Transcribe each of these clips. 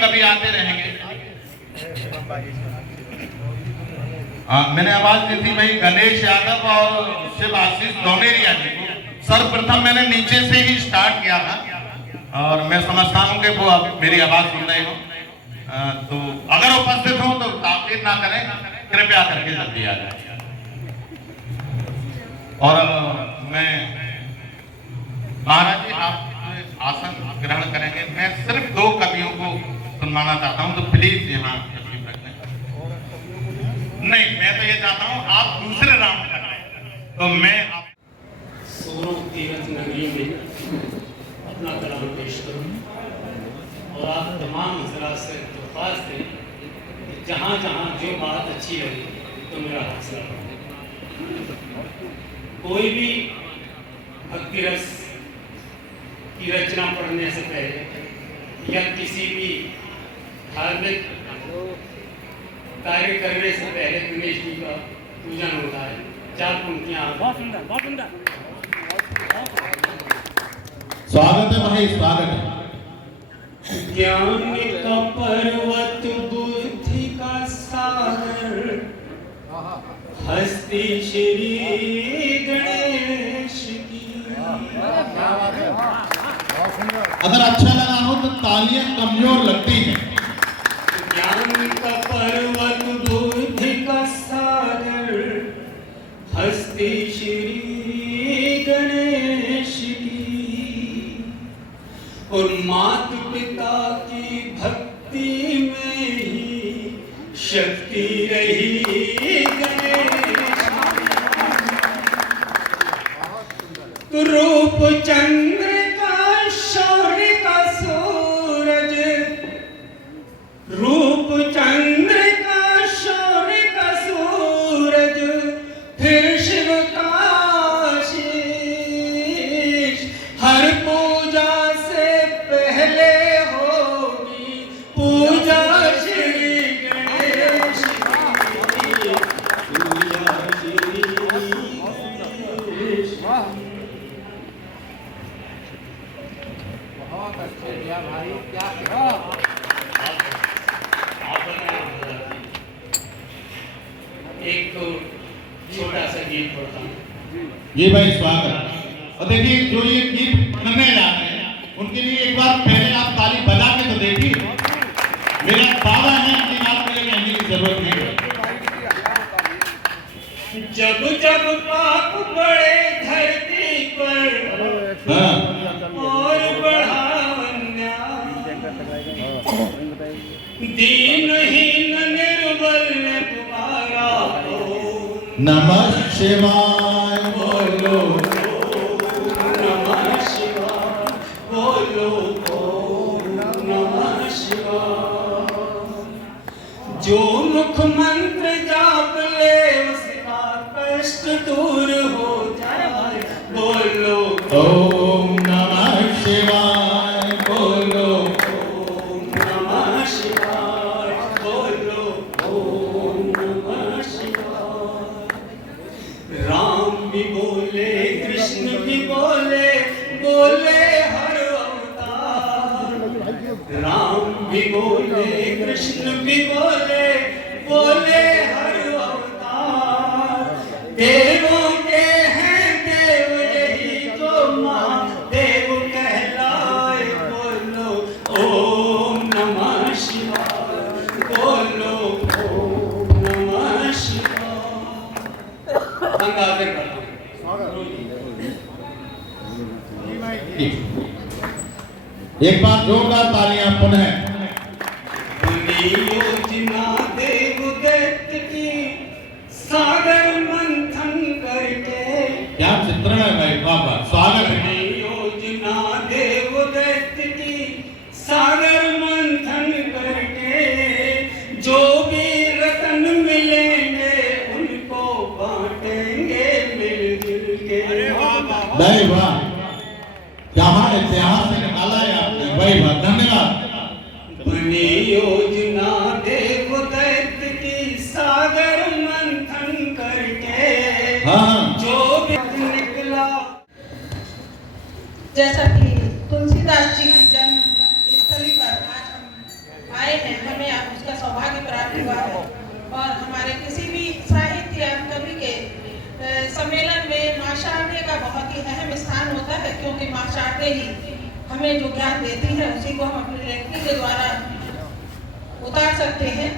कभी आते रहेंगे। मैंने आवाज दी थी भाई गणेश यादव और शिव आशीष डोनेरिया जी को। सर्वप्रथम मैंने नीचे से ही स्टार्ट किया था और मैं समझता हूँ कि वो अब मेरी आवाज सुन रहे हो, तो अगर उपस्थित हो तो ताकीद ना करें, कृपया करके जल्दी आ जाए। और मैं महाराज जी आप आसन ग्रहण करेंगे। मैं सिर्फ 2 कवियों को सुनवाना चाहता हूँ, तो प्लीज यहाँ तशरीफ रखें। नहीं, मैं तो ये चाहता हूँ आप दूसरे राउंड तक आए, तो मैं आप सोनों तीरथ नगरी में अपना कलाम पेश करूँ और आप तमाम हजरात से दरख्वास्त दें जहाँ जहाँ जो बात अच्छी लगे तो मेरा हौसला हो। कोई भी भक्ति रस की रचना पढ़ने से पहले या किसी भी धार्मिक कार्य करने से पहले गणेश जी का पूजन होता है। 4 पंक्तियाँ। बहुत सुंदर, बहुत सुंदर। स्वागत है भाई, स्वागत है। ज्ञान का पर्वत बुद्धि का सागर हस्ती श्री गणेश की। अगर अच्छा लगा हो तो तालियां कमजोर लगती हैं। ज्ञान का पर्वत बुद्धि का सागर हस्ती श्री गणेश की और माता पिता की भक्ति में ही शक्ति रही गणेश। तो रूप चंद्र का शौर्य का सूरज, रूप चंद्र का शौर्य का सूरज, फिर शिव का आशीष। हर पूजा से पहले होगी पूजा श्री गणेश की। पूजा श्री गणेश। बहुत अच्छे दिया भाई, क्या एक छोटा सा गीत पढ़ता हूँ। ये भाई स्वागत। और देखिए जो ये गीत करने जा रहे हैं उनके लिए एक बार पहले आप ताली बजा के तो देखिए। मेरा बाबा है, लेकिन आप मुझे कहने की जरूरत नहीं है। जब जब पाप बढ़े धरती पर और बढ़ा अन्याय, दीनहीन निर्बल ने पुकारा नमः शिवाय बोलो, नमः शिवाय बोलो, नमः शिवाय। जो मुख मंत्र जाप ले उसका कष्ट दूर हो जाए। बोलो ओम नमः शिवाय बोलो, ओम नमः शिवाय बोलो, ओम नमः शिवाय। राम भी बोले कृष्ण भी बोले, बोले हर अवतार। राम भी बोले कृष्ण भी बोले, बोले हर अवतार। देवों के हैं देव यही जो महादेव कहलाए। बोलो ओम नमः शिवाय बोलो, ओम नमः शिवाय। अंगाकर करता हूँ। एक बार जोरदार तालियां पुनः। योजना देव दैत्य की सागर मंथन करके। क्या चित्रण है भाई, बाबा स्वागत है। योजना देव दैत्य की सागर मंथन करके जो भी रतन मिलेंगे उनको बांटेंगे मिलजुल के। नहीं वाह, जहाँ इतिहास से निकाला है आपने, भाई वाह, धन्यवाद। बनी योजना देव दैत्य की सागर मंथन करके जो भी निकला। जैसा कि तुलसीदास जी की जन्म स्थली पर आज हम सौभाग्य प्राप्त हुआ है। और हमारे किसी भी साहित्य या कवि के सम्मेलन में माँ शारदे का बहुत ही अहम स्थान होता है, क्योंकि माँ शारदे ही हमें जो ज्ञान देती है उसी को हम अपनी लेखनी के द्वारा उतार सकते हैं।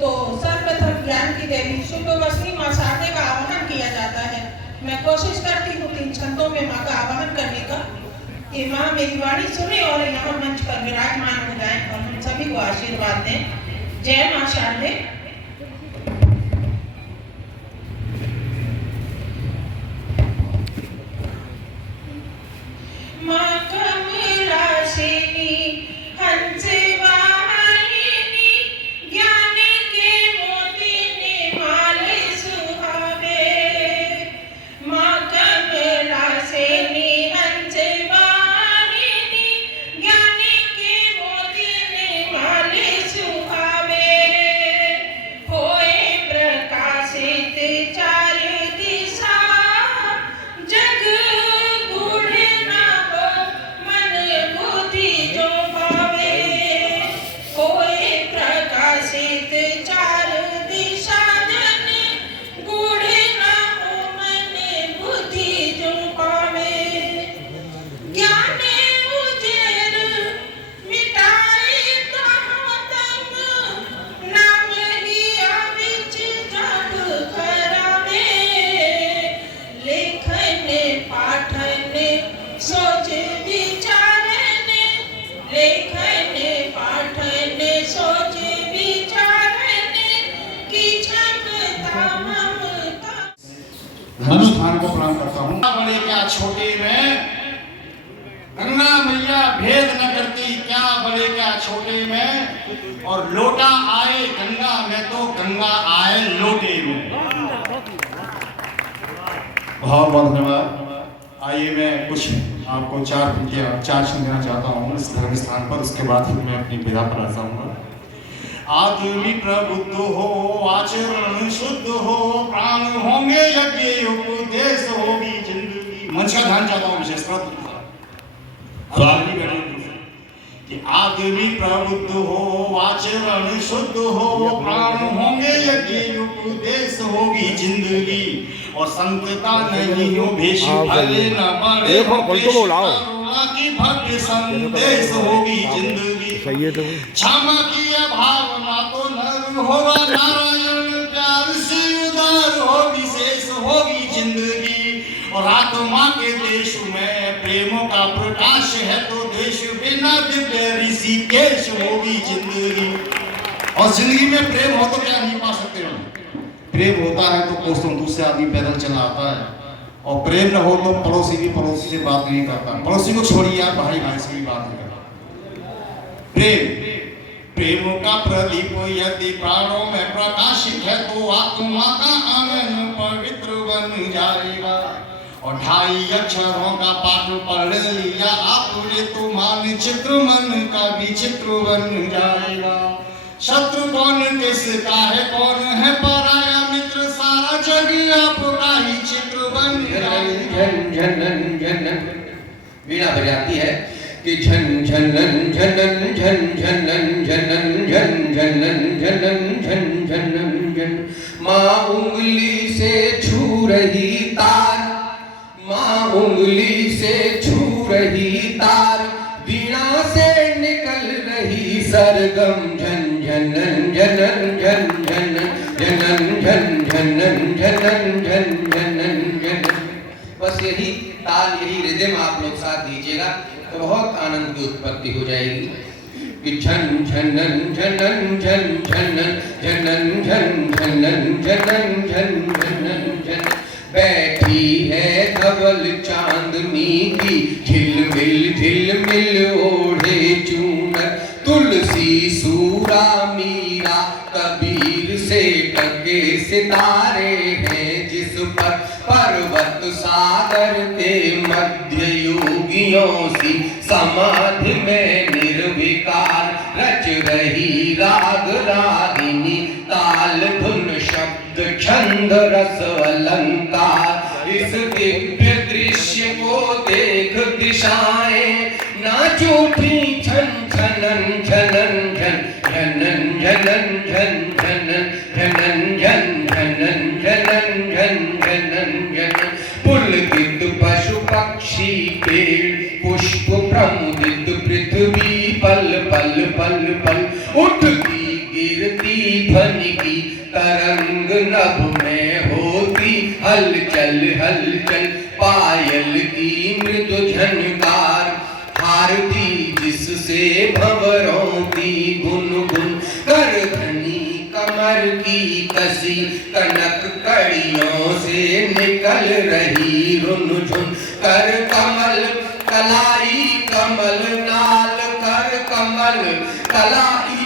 तो सर्वप्रथम ज्ञान की देवी शुभवसनी माँ शारदे का आवाहन किया जाता है। मैं कोशिश करती हूँ 3 छंदों में माँ का आवाहन करने का, कि माँ मेरी वाणी सुने और यहाँ मंच पर विराजमान हो जाए और हम सभी को आशीर्वाद दें। जय माँ शारदे। माँ कमलासिनी हंसे वाहिनी, ज्ञान के मोती ने माले सुहावे। माँ कमलासिनी हंसे वाहिनी, ज्ञान के मोती ने माले सुहावे। होए प्रकाशित चार दिशा, जग गूढ़ न हो मन बुद्धि जो भावे। होए प्रकाशित चार दिशा, जन गूढ़ न हो मन बुद्धि जो पावे। ज्ञान उजेर मिटाए कहाँ तम, नाम लिया बिच जग करावे। लेखन पाठन सोच विचारन, लेखन पाठन सोच विचारन, की क्षमता ममता। अनुष्ठान को प्रणाम करता हूँ। क्या बड़े क्या छोटे में गंगा मैया भेद न करती, क्या बड़े क्या छोटे में। और लोटा आए गंगा में तो गंगा आए लोटे में। बहुत बहुत धन्यवाद। आइए मैं कुछ आपको 4 छंद देना चाहता हूँ इस धर्म स्थान पर, उसके बाद फिर मैं अपनी विधा पर आ जाऊंगा। आदमी प्रबुद्ध हो, आचरण शुद्ध हो, प्राण होंगे यज्ञ, उपदेश होगी जिंदगी। मंच का ध्यान चाहता हूँ विशेषकर कि आदमी प्रबुद्ध हो, आचरण शुद्ध हो, प्राण होंगे यज्ञ, उपदेश होगी जिंदगी। और संतता नहीं हो भेष भले न बड़े की भव्य संदेश होगी जिंदगी। क्षमा की भावना तो नर होगा नारायण, प्यार से उदार हो विशेष होगी जिंदगी। और आत्मा के देश में प्रेमों का प्रकाश है तो देश बिना दिव्य ऋषिकेश होगी जिंदगी। और जिंदगी में प्रेम हो तो क्या नहीं पा सकते हो। प्रेम होता है तो कोसों दूर से आदमी पैदल चला आता है, और प्रेम न हो तो पड़ोसी भी पड़ोसी से बात नहीं करता। पड़ोसी को छोड़िए यार, भाई भाई से भी बात नहीं करता। प्रेम का प्रदीप यदि प्राणों में प्रकाशित है तो आत्मा का आंगन पवित्र बन जाएगा। और 2.5 अक्षरों का पाठ पढ़ लिया आपने तो मानचित्र मन का विचित्र बन जाएगा। शत्रु कौन किसका है, कौन है पराया मित्र, सारा जग आपका ही चित्र बन जाएगा। झन झन वीणा बजाती है कि झन झनन झनन झन झनन झनन झन झनन झनन झन झनन झन। माँ उंगली से छू रही तार, माँ उंगली से छू रही तार, वीणा से निकल रही सरगम। झन झनन झनन झन झनन झनन झन झनन झनन झन झनन झन। बस यही ताल, यही रिदम आप लोग साथ दीजिएगा तो बहुत आनंद की उत्पत्ति हो जाएगी। कि झन झनन झनन झन झनन झनन झन झनन झनन झन झनन झन। बैठी है धवल चांदनी की, झिलमिल ओढ़े चूनर, तुलसी सूरा मीरा कबीर से टके सितारे हैं जिस पर पर्वत सागर के मध्य योगियों सी समाधि में निर्विकार रच रही राग रागिनी, ताल धुन शब्द छंद रस अलंकार। इस दिव्य दृश्य को देख दिशाएं नाच उठी, छन छनन झनन झन झनन झनन मुदित पृथ्वी पल पल पल पल, उठती गिरती ध्वनि की तरंग नभ में होती हलचल हलचल, पायल की मृदु झनकार हारती जिससे भंवरों की गुनगुन, कर धनी कमर की कसी कनक कड़ियों से निकल रही रुनझुन, कर कमल कलाई कमल नाल, कर कमल कलाई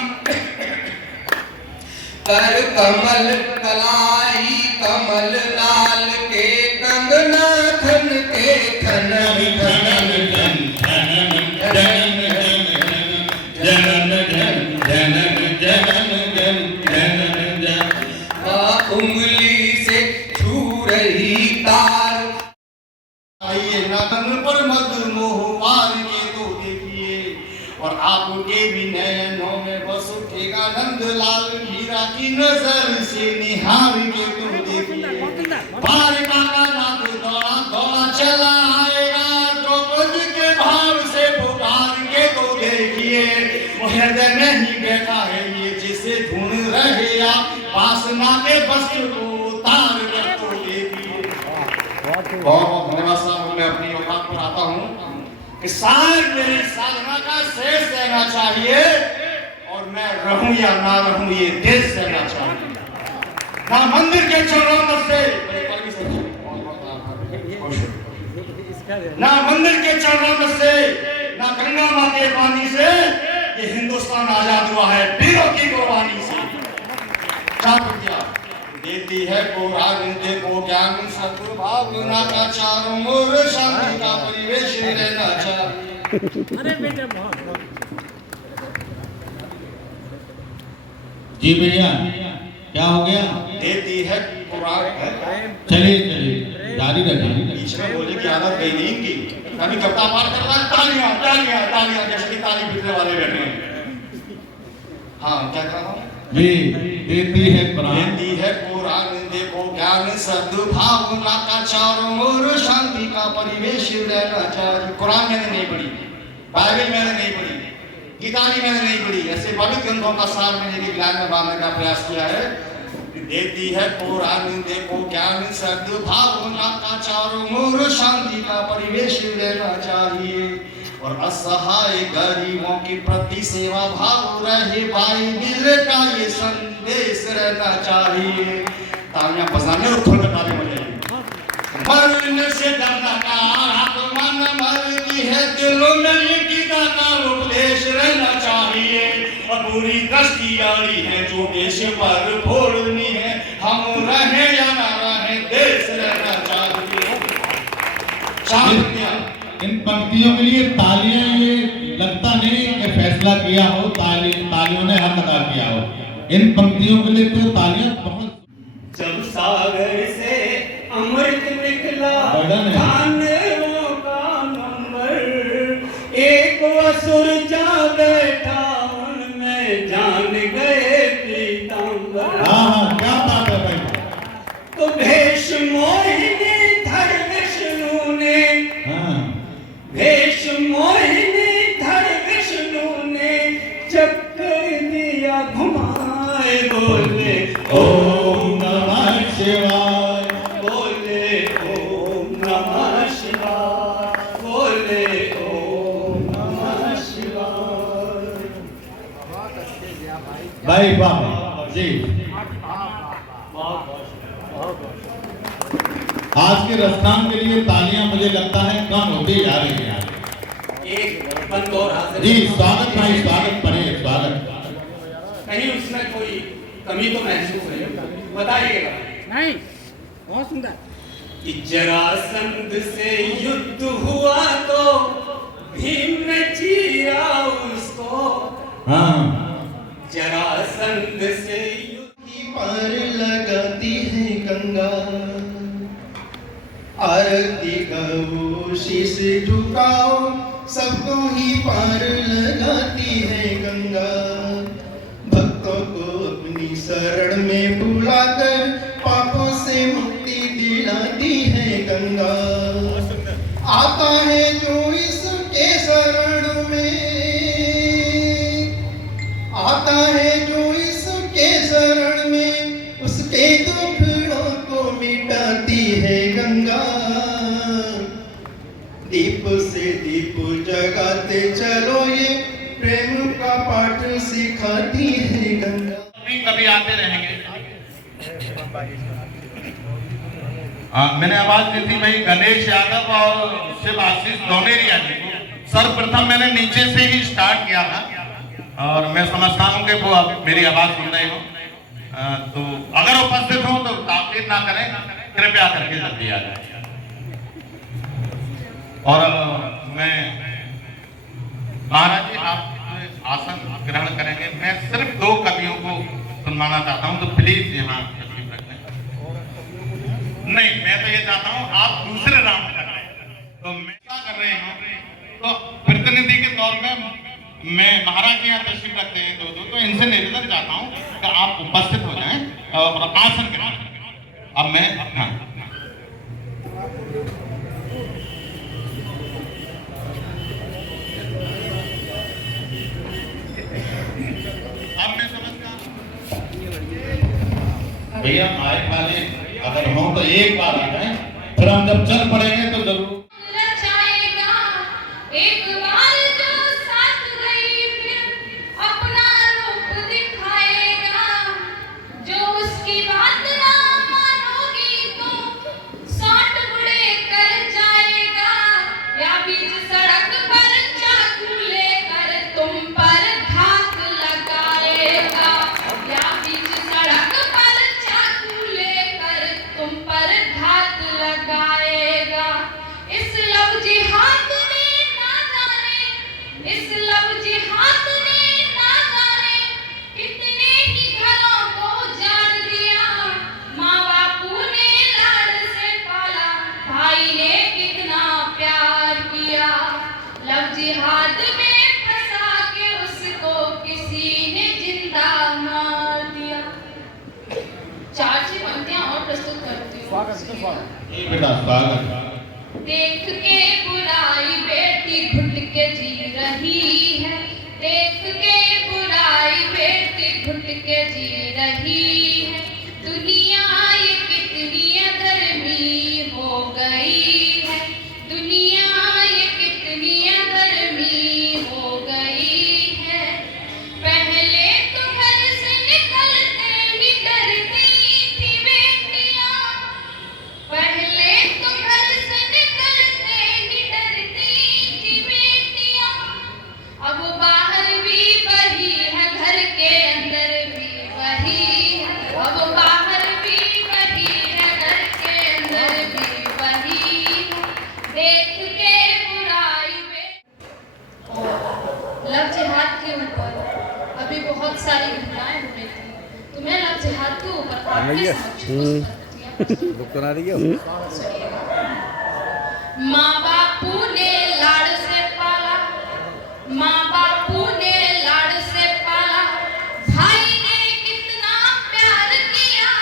कर कमल कलाई कमल नाल के कंगना खन के खनन खनन जन जनन जनन जनन जनन जनन जनन जन, उंगली से छू रही तार, आइए नगन पर मधुमोह पार के तो देखिए, और आपके भी नयनों में बस उठेगा नंदलाल, हीरा की नजर से निहार के तो देखिए, पार का नाथ दौड़ा दौड़ा चला आएगा, द्रौपदी के भाव से पुकार के तो देखिए, वो हृदय में ही बैठा है ये जिसे ढूंढ रहे आप, वासना के वस्त्र को उतार कर तो देखिए। बहुत धन्यवाद साहब, मैं अपनी औकात पर आता हूँ कि शायद मेरी साधना का शेष रहना चाहिए, और मैं रहूं या ना रहूं ये देश रहना चाहिए। ना मंदिर के चरणों से, ना मंदिर के चरणों से, ना गंगा माँ के पानी से ये हिंदुस्तान आजाद हुआ है, वीरों की कुर्बानी से। देती है पुराण देखो ज्ञान सद्भावना का चारों ओर शांति का परिवेश रहना चाहिए। जी भैया, क्या हो गया? देती है पुराण है, चलिए चलिए जारी रखिए। बीच में बोले की आदत गई नहीं की, कभी कप्ता पार कर रहा है, तालियां तालियां तालियां, जैसे कि ताली पीटने वाले बैठे हैं। हाँ, क्या कह रहा हूँ? देती है पुराण, देती है पुराण देखो ज्ञान सद्भावना का चारों ओर शांति का परिवेश रहना चाहिए। कुरान मैंने नहीं पढ़ी, बाइबल मैंने नहीं पढ़ी, गीतानी मैंने नहीं पढ़ी, ऐसे पवित्र ग्रंथों का सार मैंने एक ज्ञान में बांधने का प्रयास किया है। देती है पुराण देखो ज्ञान सद्भावना का चारों ओर शांति का परिवेश रहना चाहिए, और असहाय गरीबों की प्रति सेवा भाव रहे, बाइबिल का ये संदेश रहना चाहिए। तालियां बजाने और खोल कर ताली बजाइए। मरने से डरना का आत्मा न मरती है, दिलों में गीता का उपदेश रहना चाहिए, और बुरी दृष्टि यारी है जो देश पर फोड़नी है, हम रहे या ना रहे देश रहना चाहिए। शांतियां इन पंक्तियों के लिए तालियां, ये लगता नहीं कि फैसला किया हो, तालियों ने हक अदा किया हो। इन पंक्तियों के लिए तो तालियां बहुत। जब सागर से अमृत निकला खानों का नंबर, एक असुर जा बैठा उनमें जान गए पीतांबर। हाँ, क्या बात है भाई। तो भेष मोहिनी धर विष्णु ने, भेष मोहिनी धर विष्णु ने चक्कर दिया घुमाए, बोले ओम नमः शिवाय, बोले ओम नमः शिवाय, बोले ओम नमः शिवाय। भाई वाह जी। आज के रसनाम के लिए तालियां मुझे लगता है कम होती जा रही है। एक बंद और हाजिर जी, स्वागत भाई, स्वागत पढ़िए, स्वागत। कहीं उसमें कोई कमी तो महसूस नहीं बताइएगा। नहीं, बहुत सुंदर। कि जरासंध से युद्ध हुआ तो भीम ने चीरा उसको, हाँ, जरासंध से पार लगाती है गंगा, आरती गाओ शीश झुकाओ, सबको ही पार लगाती है गंगा। भक्तों को अपनी शरण में बुलाकर पापों से मुक्ति दिलाती है गंगा। आता है जो इसके शरण प्रेम का पाठ सिखाती है गंगा। कभी आते रहेंगे। मैंने आवाज दी थी भाई गणेश यादव और शिव आशीष दोनेरिया जी को। सर्वप्रथम मैंने नीचे से ही स्टार्ट किया था और मैं समझता हूँ कि वो अब मेरी आवाज सुन रहे हो, तो अगर उपस्थित हो तो ताकीद ना करें, कृपया करके जल्दी आ जाए। और मैं महाराज जी आप आसन ग्रहण करेंगे। मैं सिर्फ 2 कवियों को सुनवाना चाहता हूँ, तो प्लीज यहाँ तशरीफ रखें। नहीं, मैं तो ये चाहता हूँ आप दूसरे राउंड कर रहे हैं, तो मैं क्या कर रहे हैं, तो प्रतिनिधि के तौर में मैं महाराज जी यहाँ तशरीफ रखते हैं 2-2, तो इनसे निवेदन चाहता हूँ कि आप उपस्थित हो जाएं और आसन ग्रहण करें। अब मैं भैया माइक वाले अगर हो तो एक बार आ जाए, फिर हम जब चल पड़ेंगे तो जरूर। देख के बुराई बेटी घुट के जी रही है, देख के बुराई बेटी घुट के जी रही है। दुनिया ये कितनी अधर्मी हो गई है, दुनिया ये कितनी अधर्मी हो गई है। पहले तो घर से निकलते ही डरती थी बेटियां, पहले तो घर से निकलते ही डरती थी बेटियां। अब बाहर भी वही है, घर के अंदर भी वही है। अब बाहर भी वही है, घर के अंदर भी वही है। देख के बुराई में लव जिहाद के ऊपर अभी बहुत सारी घटनाएं हो रही थी, तो मैं लव जिहाद के ऊपर आपके समक्ष माँ बापू ने लाड़ से पाला, माँ बापू ने लाड़ से पाला, भाई ने कितना प्यार किया।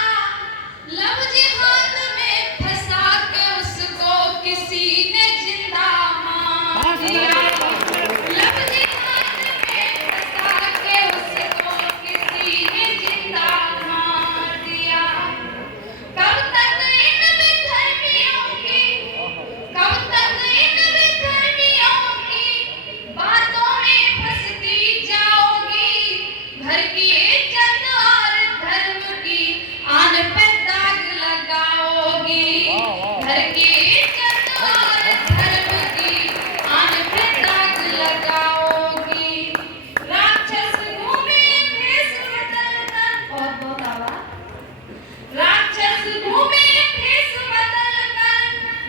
लव जिहाद में फंसा के उसको किसी ने जिंदा मार दिया। लव जिहाद में फंसा के उसको किसी ने जिंदा मार दिया। कब तक इन विधर्मियों की, कब तक इन विधर्मियों की बातों में फंसती जाओगी। घर की इज्जत और धर्म की आन पे दाग लगाओगी। घर की इज्जत और धर्म की आन पे दाग लगाओगी। राक्षस घूमे भेष बदलकर, और बहुत आवाज, राक्षस घूमे भेष बदलकर,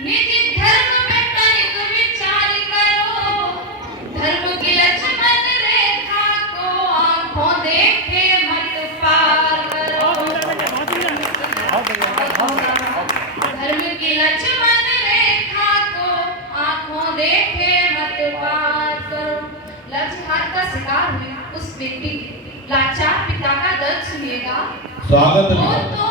निज धर्म में तनिक विचार करो। धर्म की लक्ष्मण रेखा को आंखों देखे मत पार करो। धर्म की लक्ष्मण रेखा को आंखों देखे मत पार करो। लव जिहाद का शिकार हुई उस बेटी के लाचार पिता का दर्द सुनिएगा। स्वागत वो तो